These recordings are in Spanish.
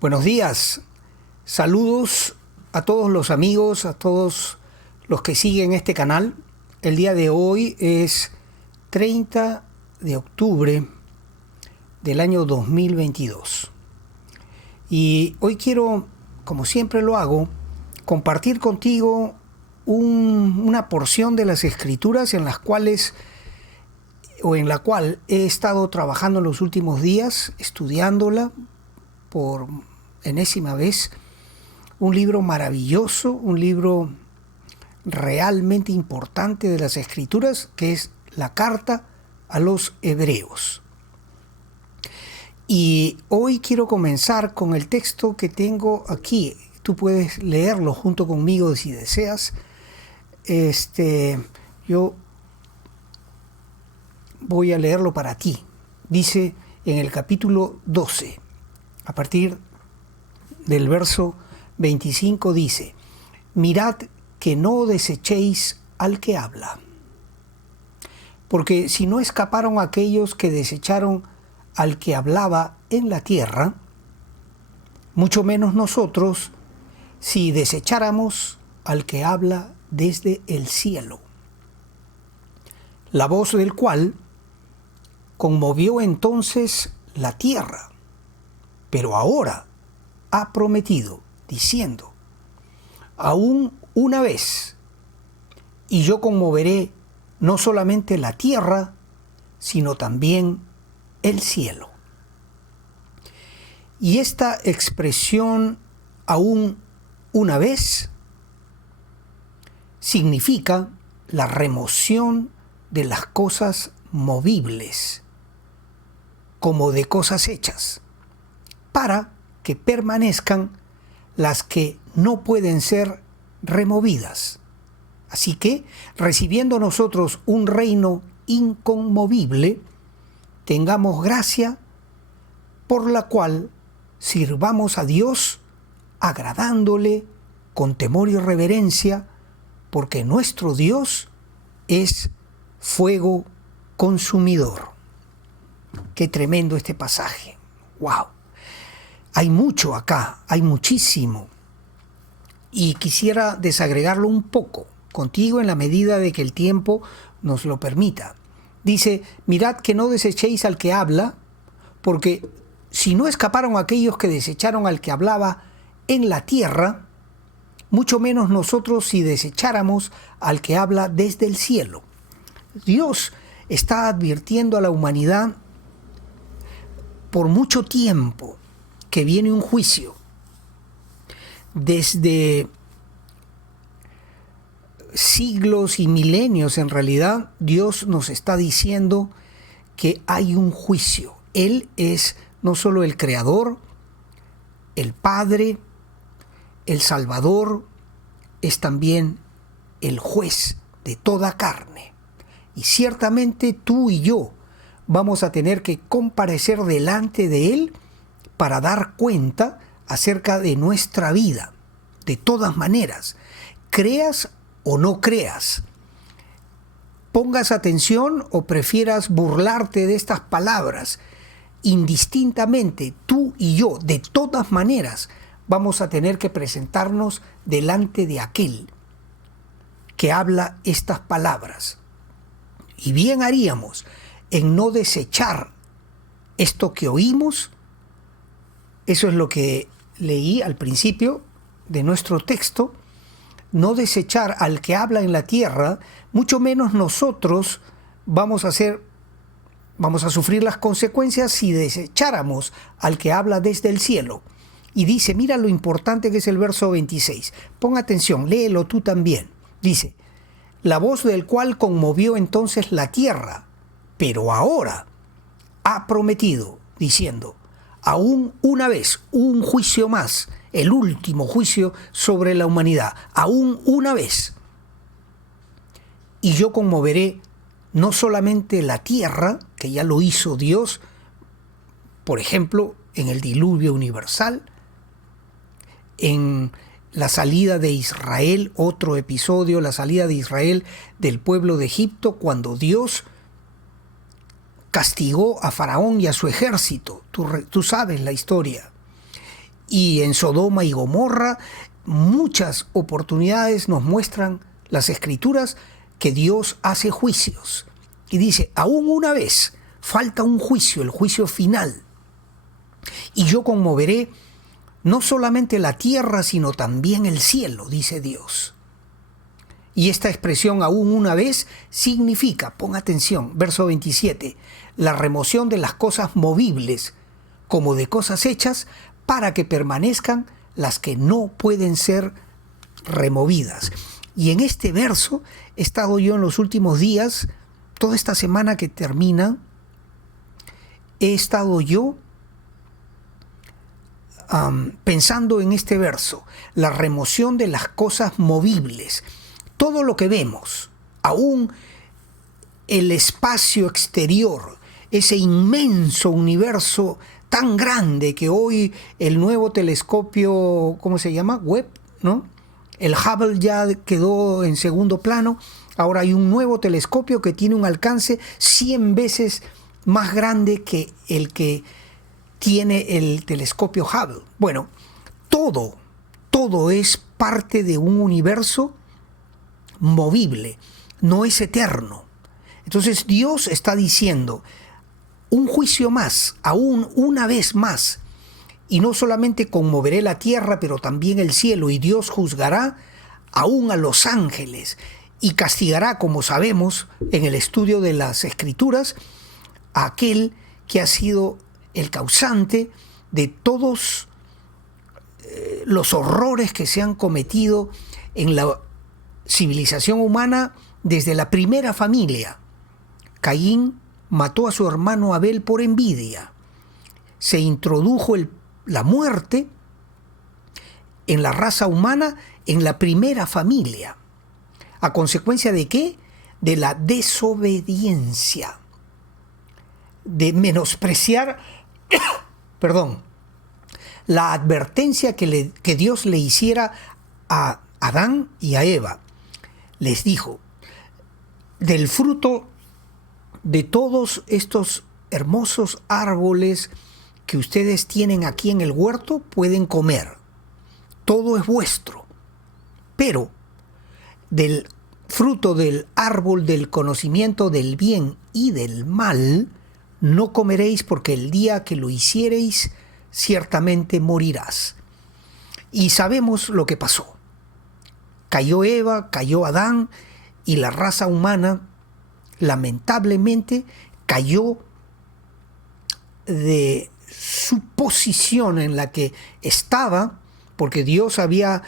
Buenos días, saludos a todos los amigos, a todos los que siguen este canal. El día de hoy es 30 de octubre del año 2022. Y hoy quiero, como siempre lo hago, compartir contigo una porción de las escrituras en la cual he estado trabajando en los últimos días, estudiándola por enésima vez. Un libro maravilloso, un libro realmente importante de las escrituras, que es la carta a los Hebreos. Y hoy quiero comenzar con el texto que tengo aquí. Tú puedes leerlo junto conmigo si deseas. Yo voy a leerlo para ti. Dice en el capítulo 12, a partir del verso 25, dice: mirad que no desechéis al que habla. Porque si no escaparon aquellos que desecharon al que hablaba en la tierra, mucho menos nosotros, si desecháramos al que habla desde el cielo, la voz del cual conmovió entonces la tierra, pero ahora ha prometido, diciendo: aún una vez, y yo conmoveré no solamente la tierra, sino también el cielo. Y esta expresión, aún una vez, significa la remoción de las cosas movibles, como de cosas hechas, para que permanezcan las que no pueden ser removidas. Así que, recibiendo nosotros un reino inconmovible, tengamos gracia por la cual sirvamos a Dios agradándole con temor y reverencia, porque nuestro Dios es fuego consumidor. Qué tremendo este pasaje. ¡Wow! Hay mucho acá, hay muchísimo. Y quisiera desagregarlo un poco contigo en la medida de que el tiempo nos lo permita. Dice: mirad que no desechéis al que habla, porque si no escaparon aquellos que desecharon al que hablaba en la tierra, mucho menos nosotros si desecháramos al que habla desde el cielo. Dios está advirtiendo a la humanidad por mucho tiempo que viene un juicio. Desde siglos y milenios, en realidad, Dios nos está diciendo que hay un juicio. Él es no solo el Creador, el Padre, el Salvador, es también el juez de toda carne. Y ciertamente tú y yo vamos a tener que comparecer delante de Él para dar cuenta acerca de nuestra vida. De todas maneras, creas o no creas, pongas atención o prefieras burlarte de estas palabras, indistintamente tú y yo, de todas maneras, vamos a tener que presentarnos delante de aquel que habla estas palabras. Y bien haríamos en no desechar esto que oímos. Eso es lo que leí al principio de nuestro texto. No desechar al que habla en la tierra, mucho menos nosotros vamos a sufrir las consecuencias si desecháramos al que habla desde el cielo. Y dice, mira lo importante que es el verso 26. Pon atención, léelo tú también. Dice: la voz del cual conmovió entonces la tierra, pero ahora ha prometido, diciendo: aún una vez, un juicio más, el último juicio sobre la humanidad, aún una vez. Y yo conmoveré no solamente la tierra, que ya lo hizo Dios, por ejemplo, en el diluvio universal, en la salida de Israel, otro episodio, la salida de Israel del pueblo de Egipto, cuando Dios castigó a Faraón y a su ejército. Tú sabes la historia. y en Sodoma y Gomorra, muchas oportunidades nos muestran las Escrituras que Dios hace juicios. Y dice, aún una vez falta un juicio, el juicio final. Y yo conmoveré no solamente la tierra, sino también el cielo, dice Dios. Y esta expresión aún una vez significa, pon atención, verso 27, la remoción de las cosas movibles como de cosas hechas para que permanezcan las que no pueden ser removidas. Y en este verso he estado yo en los últimos días, toda esta semana que termina, he estado yo pensando en este verso, la remoción de las cosas movibles. Todo lo que vemos, aún el espacio exterior, ese inmenso universo tan grande que hoy el nuevo telescopio, ¿cómo se llama? Webb, ¿no? El Hubble ya quedó en segundo plano. Ahora hay un nuevo telescopio que tiene un alcance 100 veces más grande que el que tiene el telescopio Hubble. Bueno, todo es parte de un universo movible, no es eterno. Entonces Dios está diciendo, un juicio más, aún una vez más, y no solamente conmoveré la tierra, pero también el cielo, y Dios juzgará aún a los ángeles, y castigará, como sabemos en el estudio de las Escrituras, a aquel que ha sido el causante de todos los horrores que se han cometido en la civilización humana desde la primera familia. Caín mató a su hermano Abel por envidia. Se introdujo la muerte en la raza humana en la primera familia. ¿A consecuencia de qué? De la desobediencia, de menospreciar, la advertencia que Dios le hiciera a Adán y a Eva. Les dijo, del fruto de todos estos hermosos árboles que ustedes tienen aquí en el huerto pueden comer. Todo es vuestro. Pero del fruto del árbol del conocimiento del bien y del mal no comeréis, porque el día que lo hiciereis ciertamente morirás. Y sabemos lo que pasó. Cayó Eva, cayó Adán, y la raza humana lamentablemente cayó de su posición en la que estaba, porque Dios había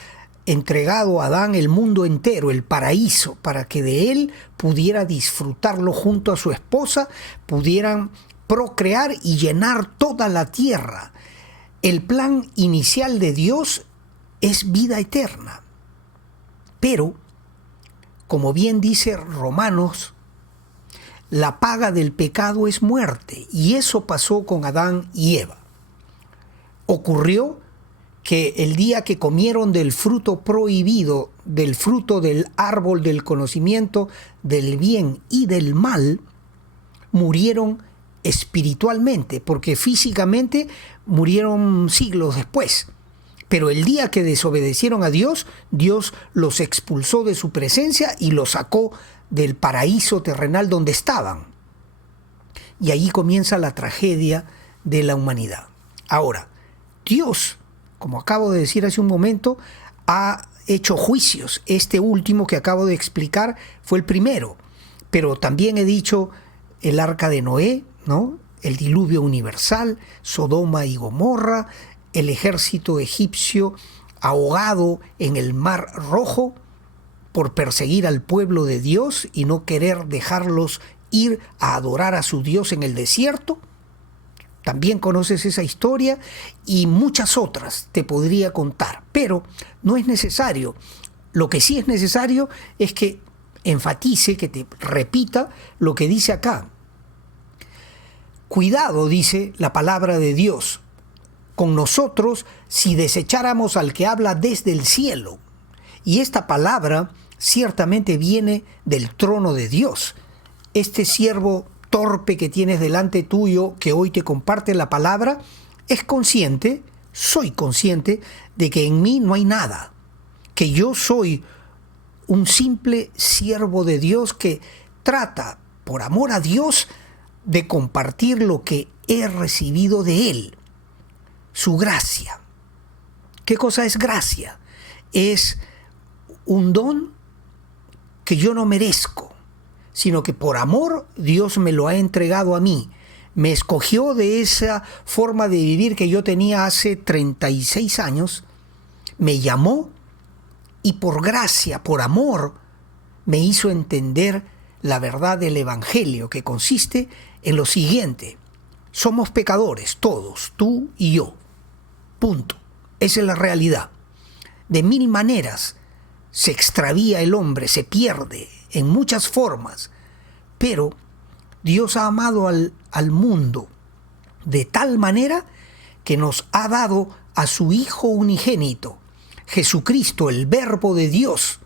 entregado a Adán el mundo entero, el paraíso, para que de él pudiera disfrutarlo junto a su esposa, pudieran procrear y llenar toda la tierra. El plan inicial de Dios es vida eterna. Pero, como bien dice Romanos, la paga del pecado es muerte, y eso pasó con Adán y Eva. Ocurrió que el día que comieron del fruto prohibido, del fruto del árbol del conocimiento del bien y del mal, murieron espiritualmente, porque físicamente murieron siglos después. Pero el día que desobedecieron a Dios, Dios los expulsó de su presencia y los sacó del paraíso terrenal donde estaban. Y allí comienza la tragedia de la humanidad. Ahora, Dios, como acabo de decir hace un momento, ha hecho juicios. Este último que acabo de explicar fue el primero. Pero también he dicho el arca de Noé, ¿no? El diluvio universal, Sodoma y Gomorra, el ejército egipcio ahogado en el Mar Rojo por perseguir al pueblo de Dios y no querer dejarlos ir a adorar a su Dios en el desierto. También conoces esa historia y muchas otras te podría contar, pero no es necesario. Lo que sí es necesario es que enfatice, que te repita lo que dice acá. Cuidado, dice la palabra de Dios, con nosotros si desecháramos al que habla desde el cielo. Y esta palabra ciertamente viene del trono de Dios. Este siervo torpe que tienes delante tuyo, que hoy te comparte la palabra, es consciente, soy consciente de que en mí no hay nada, que yo soy un simple siervo de Dios que trata, por amor a Dios, de compartir lo que he recibido de Él, su gracia. ¿Qué cosa es gracia? Es un don que yo no merezco, sino que por amor Dios me lo ha entregado a mí. Me escogió de esa forma de vivir que yo tenía hace 36 años, me llamó y por gracia, por amor, me hizo entender la verdad del Evangelio, que consiste en lo siguiente: somos pecadores, todos, tú y yo. Punto. Esa es la realidad. De mil maneras se extravía el hombre, se pierde en muchas formas, pero Dios ha amado al mundo de tal manera que nos ha dado a su Hijo unigénito, Jesucristo, el Verbo de Dios,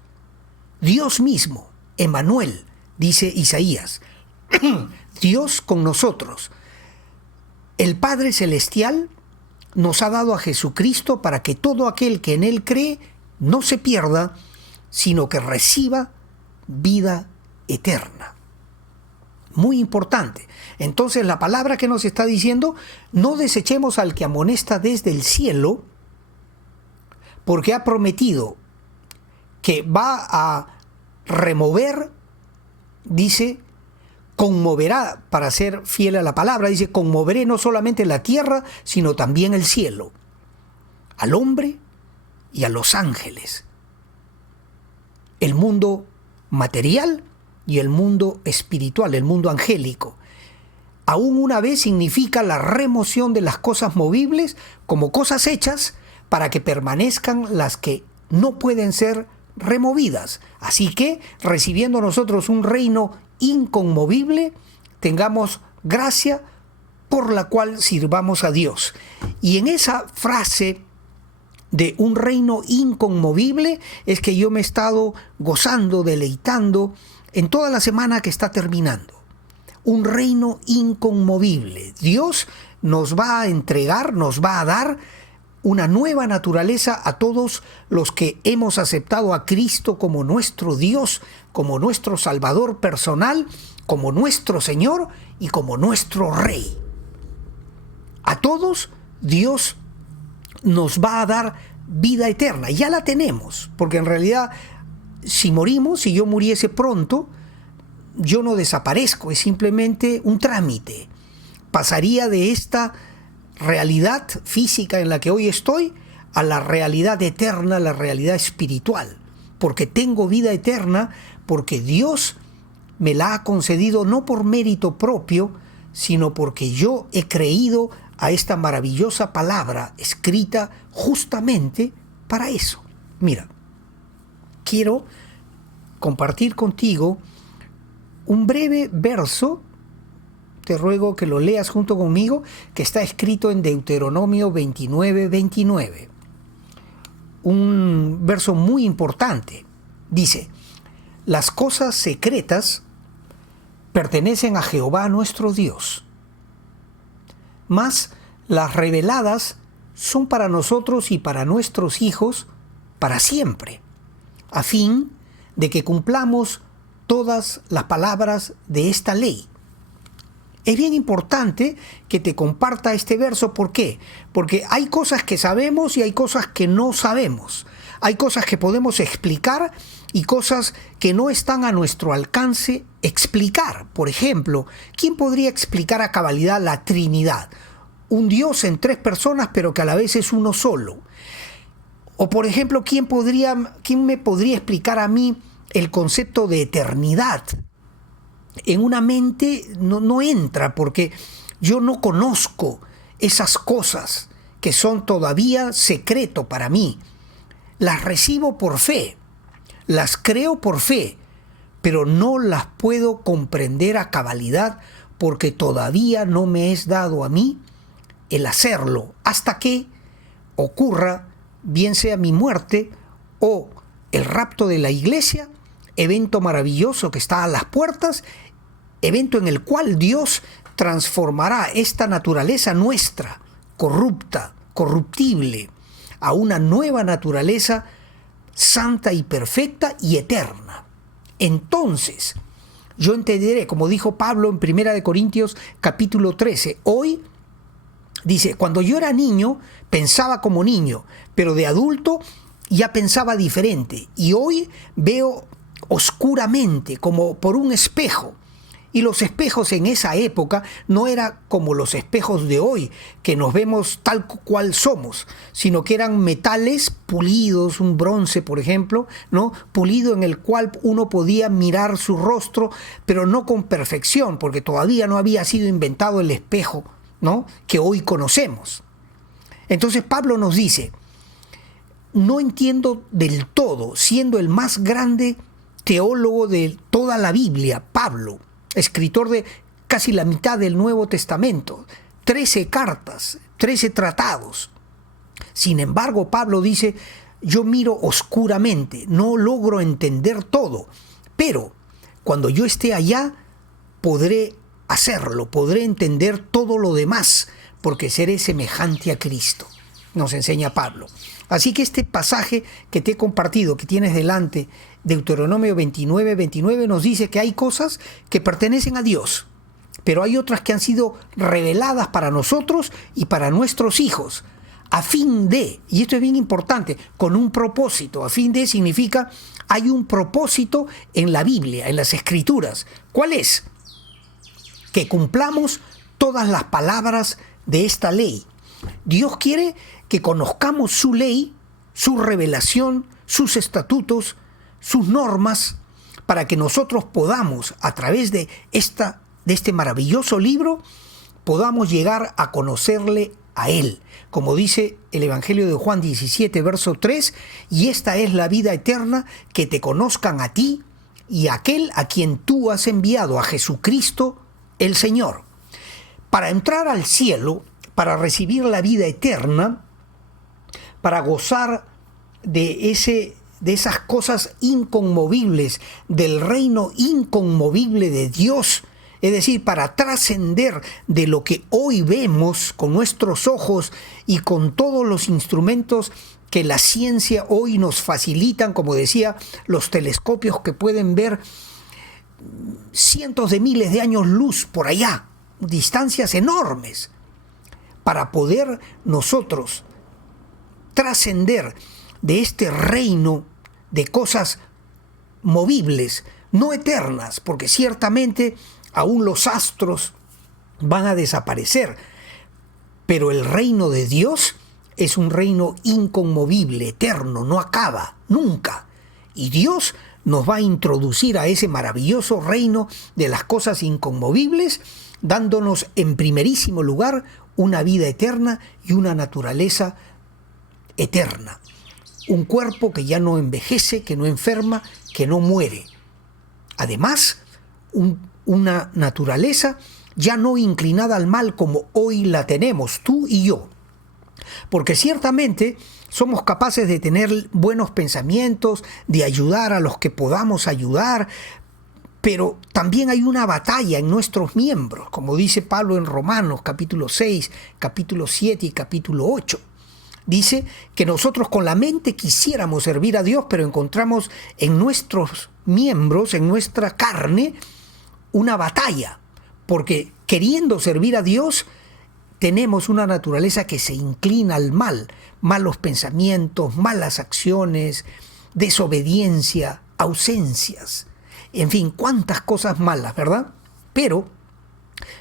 Dios mismo, Emmanuel, dice Isaías, Dios con nosotros. El Padre Celestial nos ha dado a Jesucristo para que todo aquel que en Él cree no se pierda, sino que reciba vida eterna. Muy importante. Entonces la palabra que nos está diciendo: no desechemos al que amonesta desde el cielo, porque ha prometido que va a remover, dice, conmoverá, para ser fiel a la palabra, dice, conmoveré no solamente la tierra, sino también el cielo, al hombre y a los ángeles, el mundo material y el mundo espiritual, el mundo angélico. Aún una vez significa la remoción de las cosas movibles como cosas hechas para que permanezcan las que no pueden ser removidas. Así que, recibiendo nosotros un reino inconmovible, tengamos gracia por la cual sirvamos a Dios. Y en esa frase de un reino inconmovible es que yo me he estado gozando, deleitando en toda la semana que está terminando. Un reino inconmovible. Dios nos va a entregar, nos va a dar una nueva naturaleza a todos los que hemos aceptado a Cristo como nuestro Dios, como nuestro Salvador personal, como nuestro Señor y como nuestro Rey. A todos Dios nos va a dar vida eterna. Ya la tenemos, porque en realidad si morimos, si yo muriese pronto, yo no desaparezco, es simplemente un trámite. Pasaría de esta realidad física en la que hoy estoy a la realidad eterna, la realidad espiritual, porque tengo vida eterna, porque Dios me la ha concedido no por mérito propio, sino porque yo he creído a esta maravillosa palabra escrita justamente para eso. Mira, quiero compartir contigo un breve verso, te ruego que lo leas junto conmigo, que está escrito en Deuteronomio 29:29. Un verso muy importante. Dice: las cosas secretas pertenecen a Jehová nuestro Dios, mas las reveladas son para nosotros y para nuestros hijos para siempre, a fin de que cumplamos todas las palabras de esta ley. Es bien importante que te comparta este verso. ¿Por qué? Porque hay cosas que sabemos y hay cosas que no sabemos. Hay cosas que podemos explicar y cosas que no están a nuestro alcance explicar. Por ejemplo, ¿quién podría explicar a cabalidad la Trinidad? Un Dios en tres personas, pero que a la vez es uno solo. O por ejemplo, ¿quién me podría explicar a mí el concepto de eternidad? En una mente no entra, porque yo no conozco esas cosas que son todavía secreto para mí. Las recibo por fe, las creo por fe, pero no las puedo comprender a cabalidad porque todavía no me es dado a mí el hacerlo hasta que ocurra, bien sea mi muerte o el rapto de la iglesia, evento maravilloso que está a las puertas, evento en el cual Dios transformará esta naturaleza nuestra, corrupta, incorruptible a una nueva naturaleza santa y perfecta y eterna. Entonces, yo entenderé, como dijo Pablo en 1 Corintios capítulo 13, hoy dice, cuando yo era niño, pensaba como niño, pero de adulto ya pensaba diferente. Y hoy veo oscuramente, como por un espejo. Y los espejos en esa época no eran como los espejos de hoy, que nos vemos tal cual somos, sino que eran metales pulidos, un bronce, por ejemplo, ¿no? Pulido, en el cual uno podía mirar su rostro, pero no con perfección, porque todavía no había sido inventado el espejo, ¿no?, que hoy conocemos. Entonces Pablo nos dice, no entiendo del todo, siendo el más grande teólogo de toda la Biblia, Pablo, escritor de casi la mitad del Nuevo Testamento, 13 cartas, 13 tratados. Sin embargo, Pablo dice, yo miro oscuramente, no logro entender todo, pero cuando yo esté allá podré hacerlo, podré entender todo lo demás, porque seré semejante a Cristo, nos enseña Pablo. Así que este pasaje que te he compartido, que tienes delante, Deuteronomio 29:29, nos dice que hay cosas que pertenecen a Dios, pero hay otras que han sido reveladas para nosotros y para nuestros hijos, a fin de, y esto es bien importante, con un propósito. A fin de significa, hay un propósito en la Biblia, en las Escrituras. ¿Cuál es? Que cumplamos todas las palabras de esta ley. Dios quiere que conozcamos su ley, su revelación, sus estatutos, sus normas, para que nosotros podamos, a través de este maravilloso libro, podamos llegar a conocerle a Él. Como dice el Evangelio de Juan 17, verso 3, y esta es la vida eterna, que te conozcan a ti y a aquel a quien tú has enviado, a Jesucristo el Señor. Para entrar al cielo, para recibir la vida eterna, para gozar de esas cosas inconmovibles, del reino inconmovible de Dios, es decir, para trascender de lo que hoy vemos con nuestros ojos y con todos los instrumentos que la ciencia hoy nos facilitan, como decía, los telescopios que pueden ver cientos de miles de años luz por allá, distancias enormes, para poder nosotros trascender de este reino de cosas movibles, no eternas, porque ciertamente aún los astros van a desaparecer, pero el reino de Dios es un reino inconmovible, eterno, no acaba, nunca. Y Dios nos va a introducir a ese maravilloso reino de las cosas inconmovibles, dándonos en primerísimo lugar una vida eterna y una naturaleza eterna. Un cuerpo que ya no envejece, que no enferma, que no muere. Además, una naturaleza ya no inclinada al mal como hoy la tenemos tú y yo. Porque ciertamente somos capaces de tener buenos pensamientos, de ayudar a los que podamos ayudar, pero también hay una batalla en nuestros miembros, como dice Pablo en Romanos capítulo 6, capítulo 7 y capítulo 8. Dice que nosotros con la mente quisiéramos servir a Dios, pero encontramos en nuestros miembros, en nuestra carne, una batalla, porque queriendo servir a Dios, tenemos una naturaleza que se inclina al mal, malos pensamientos, malas acciones, desobediencia, ausencias, en fin, cuántas cosas malas, ¿verdad? Pero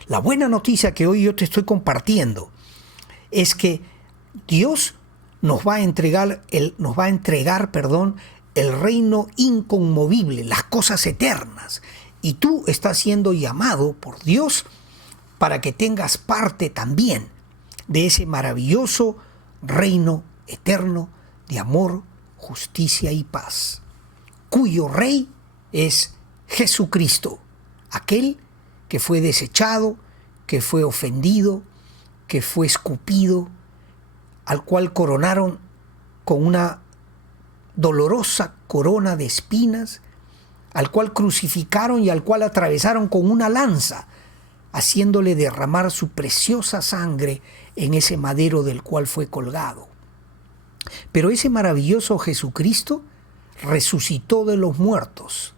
la buena noticia que hoy yo te estoy compartiendo es que Dios nos va a entregar el reino inconmovible, las cosas eternas. Y tú estás siendo llamado por Dios para que tengas parte también de ese maravilloso reino eterno de amor, justicia y paz, cuyo rey es Jesucristo, aquel que fue desechado, que fue ofendido, que fue escupido, al cual coronaron con una dolorosa corona de espinas, al cual crucificaron y al cual atravesaron con una lanza, haciéndole derramar su preciosa sangre en ese madero del cual fue colgado. Pero ese maravilloso Jesucristo resucitó de los muertos,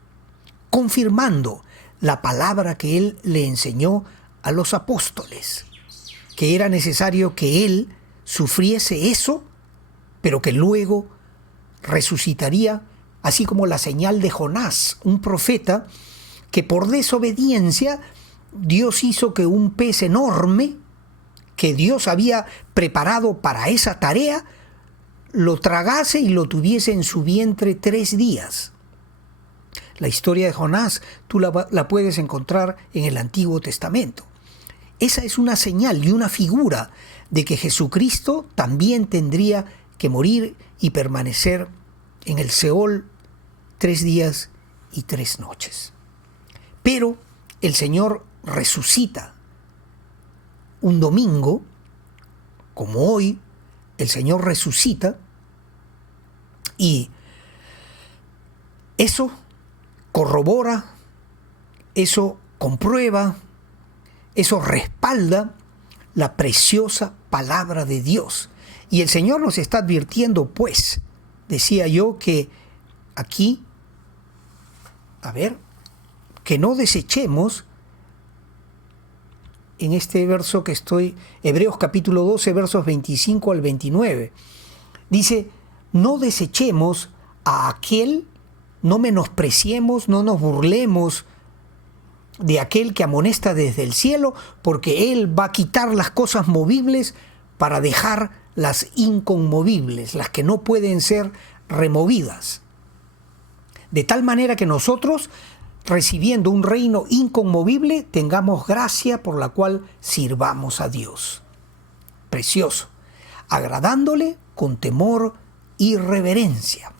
confirmando la palabra que Él le enseñó a los apóstoles, que era necesario que Él sufriese eso, pero que luego resucitaría, así como la señal de Jonás, un profeta que por desobediencia Dios hizo que un pez enorme que Dios había preparado para esa tarea lo tragase y lo tuviese en su vientre 3 días. La historia de Jonás tú la puedes encontrar en el Antiguo Testamento. Esa es una señal y una figura de que Jesucristo también tendría que morir y permanecer en el Seol 3 días y 3 noches. Pero el Señor resucita un domingo, como hoy, el Señor resucita, y eso corrobora, eso comprueba, eso respalda la preciosa palabra de Dios. Y el Señor nos está advirtiendo, pues, decía yo, que aquí, que no desechemos, en este verso que estoy, Hebreos capítulo 12, versos 25 al 29, dice, no desechemos a aquel, no menospreciemos, no nos burlemos de aquel que amonesta desde el cielo, porque Él va a quitar las cosas movibles para dejar las inconmovibles, las que no pueden ser removidas. De tal manera que nosotros, recibiendo un reino inconmovible, tengamos gracia por la cual sirvamos a Dios. Precioso. Agradándole con temor y reverencia.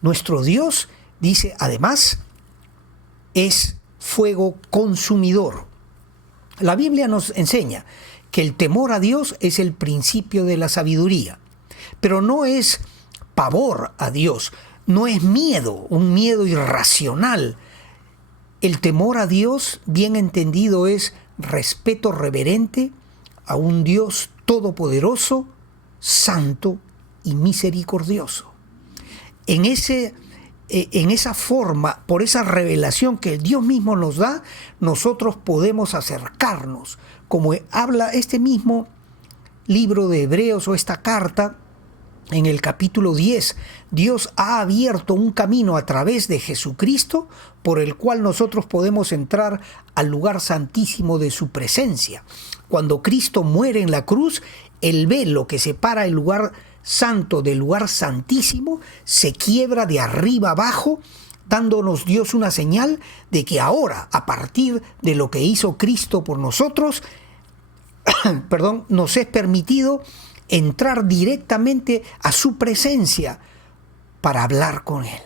Nuestro Dios, dice además, es fuego consumidor. La Biblia nos enseña que el temor a Dios es el principio de la sabiduría, pero no es pavor a Dios, no es miedo, un miedo irracional. El temor a Dios, bien entendido, es respeto reverente a un Dios todopoderoso, santo y misericordioso. En esa forma, por esa revelación que Dios mismo nos da, nosotros podemos acercarnos, como habla este mismo libro de Hebreos o esta carta. En el capítulo 10, Dios ha abierto un camino a través de Jesucristo por el cual nosotros podemos entrar al lugar santísimo de su presencia. Cuando Cristo muere en la cruz, el velo que separa el lugar santo del lugar santísimo se quiebra de arriba abajo, dándonos Dios una señal de que ahora, a partir de lo que hizo Cristo por nosotros, nos es permitido entrar directamente a su presencia para hablar con Él,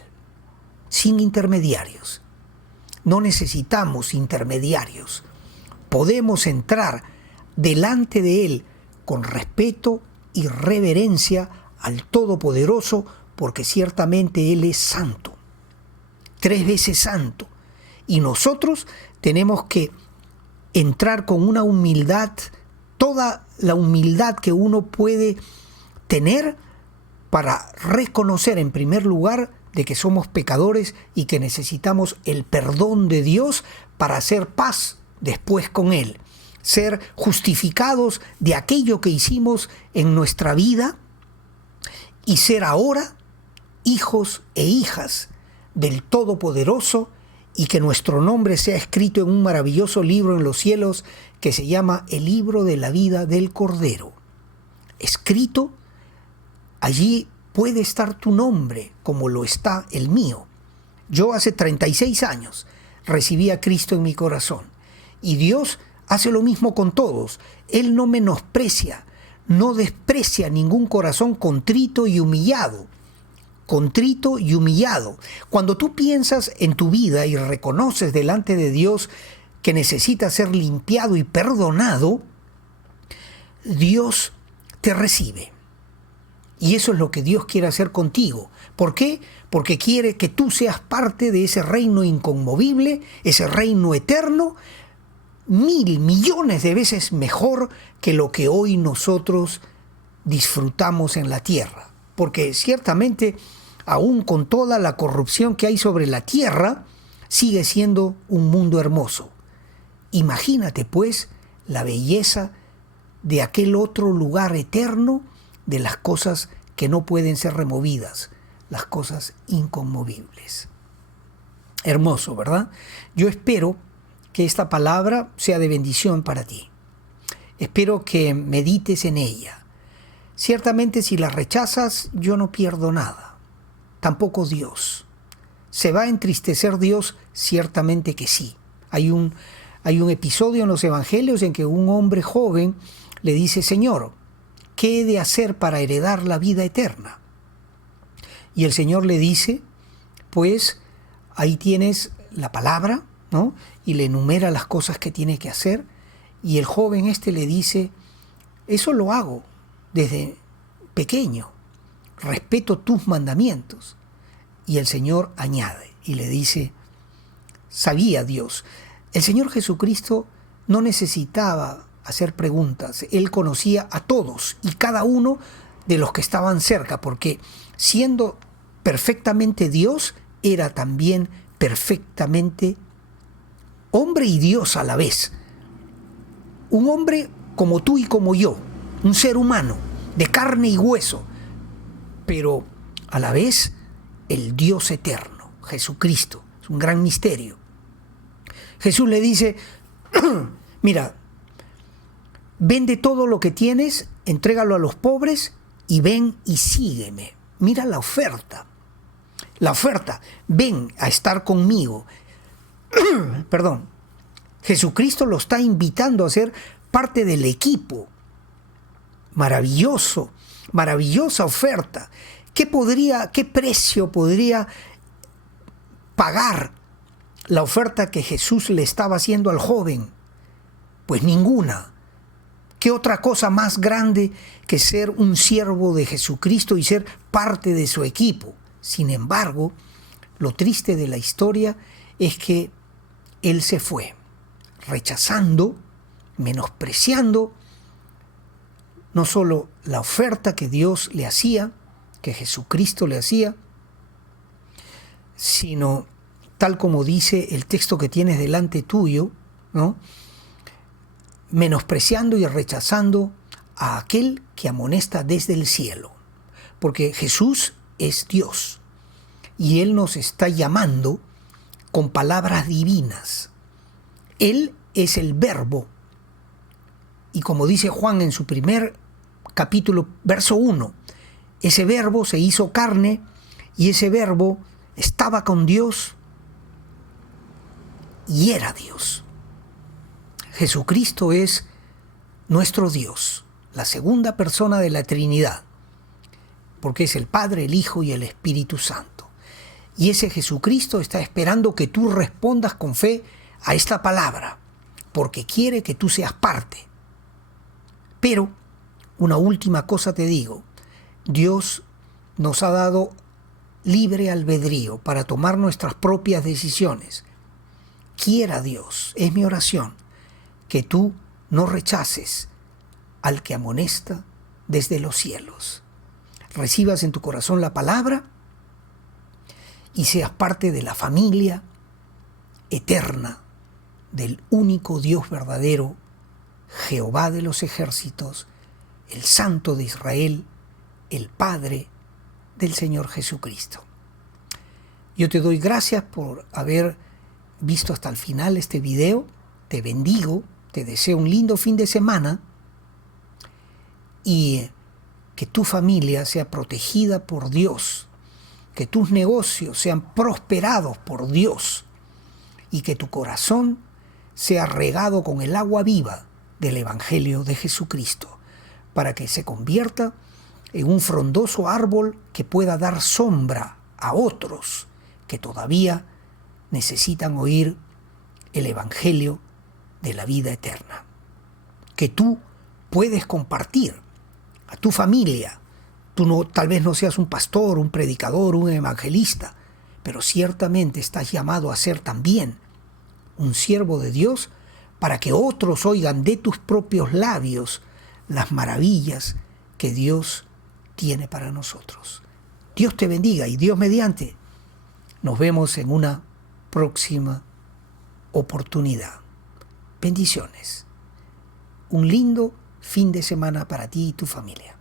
sin intermediarios. No necesitamos intermediarios. Podemos entrar delante de Él con respeto y reverencia al Todopoderoso, porque ciertamente Él es santo, 3 veces santo. Y nosotros tenemos que entrar con una humildad, toda la humildad que uno puede tener para reconocer en primer lugar de que somos pecadores y que necesitamos el perdón de Dios para hacer paz después con Él, ser justificados de aquello que hicimos en nuestra vida y ser ahora hijos e hijas del Todopoderoso, y que nuestro nombre sea escrito en un maravilloso libro en los cielos que se llama el libro de la vida del Cordero. Escrito, allí puede estar tu nombre como lo está el mío. Yo hace 36 años recibí a Cristo en mi corazón, y Dios hace lo mismo con todos. Él no menosprecia, no desprecia ningún corazón contrito y humillado. Contrito y humillado. Cuando tú piensas en tu vida y reconoces delante de Dios que necesitas ser limpiado y perdonado, Dios te recibe. Y eso es lo que Dios quiere hacer contigo. ¿Por qué? Porque quiere que tú seas parte de ese reino inconmovible, ese reino eterno, mil, millones de veces mejor que lo que hoy nosotros disfrutamos en la tierra. Porque ciertamente, aún con toda la corrupción que hay sobre la tierra, sigue siendo un mundo hermoso. Imagínate, pues, la belleza de aquel otro lugar eterno, de las cosas que no pueden ser removidas, las cosas inconmovibles. Hermoso, ¿verdad? Yo espero que esta palabra sea de bendición para ti. Espero que medites en ella. Ciertamente, si la rechazas, yo no pierdo nada. Tampoco Dios. ¿Se va a entristecer Dios? Ciertamente que sí. Hay un episodio en los evangelios en que un hombre joven le dice: Señor, ¿qué he de hacer para heredar la vida eterna? Y el Señor le dice: pues ahí tienes la palabra, ¿no? Y le enumera las cosas que tiene que hacer. Y el joven le dice: eso lo hago desde pequeño, respeto tus mandamientos. Y el Señor añade y le dice: sabía Dios. El Señor Jesucristo no necesitaba hacer preguntas. Él conocía a todos y cada uno de los que estaban cerca, porque siendo perfectamente Dios, era también perfectamente hombre y Dios a la vez. Un hombre como tú y como yo, un ser humano, de carne y hueso, pero a la vez el Dios eterno, Jesucristo. Es un gran misterio. Jesús le dice: mira, vende todo lo que tienes, entrégalo a los pobres y ven y sígueme. Mira la oferta. La oferta, ven a estar conmigo. Perdón. Jesucristo lo está invitando a ser parte del equipo. Maravilloso, maravillosa oferta. ¿Qué precio podría pagar la oferta que Jesús le estaba haciendo al joven? Pues ninguna. ¿Qué otra cosa más grande que ser un siervo de Jesucristo y ser parte de su equipo? Sin embargo, lo triste de la historia es que él se fue, rechazando, menospreciando no solo la oferta que Dios le hacía, que Jesucristo le hacía, sino, tal como dice el texto que tienes delante tuyo, ¿no?, menospreciando y rechazando a aquel que amonesta desde el cielo. Porque Jesús es Dios y Él nos está llamando con palabras divinas. Él es el Verbo. Y como dice Juan en su primer capítulo, verso 1, ese Verbo se hizo carne y ese Verbo estaba con Dios y era Dios. Jesucristo es nuestro Dios, la segunda persona de la Trinidad, porque es el Padre, el Hijo y el Espíritu Santo. Y ese Jesucristo está esperando que tú respondas con fe a esta palabra, porque quiere que tú seas parte. Pero, una última cosa te digo, Dios nos ha dado libre albedrío para tomar nuestras propias decisiones. Quiera Dios, es mi oración, que tú no rechaces al que amonesta desde los cielos. Recibas en tu corazón la palabra y seas parte de la familia eterna del único Dios verdadero, Jehová de los ejércitos, el Santo de Israel, el Padre del Señor Jesucristo. Yo te doy gracias por haber visto hasta el final este video. Te bendigo, te deseo un lindo fin de semana y que tu familia sea protegida por Dios, que tus negocios sean prosperados por Dios y que tu corazón sea regado con el agua viva del Evangelio de Jesucristo, para que se convierta en un frondoso árbol que pueda dar sombra a otros que todavía necesitan oír el Evangelio de la vida eterna, que tú puedes compartir a tu familia. Tú tal vez no seas un pastor, un predicador, un evangelista, pero ciertamente estás llamado a ser también un siervo de Dios para que otros oigan de tus propios labios las maravillas que Dios tiene para nosotros. Dios te bendiga y Dios mediante. Nos vemos en una próxima oportunidad. Bendiciones. Un lindo fin de semana para ti y tu familia.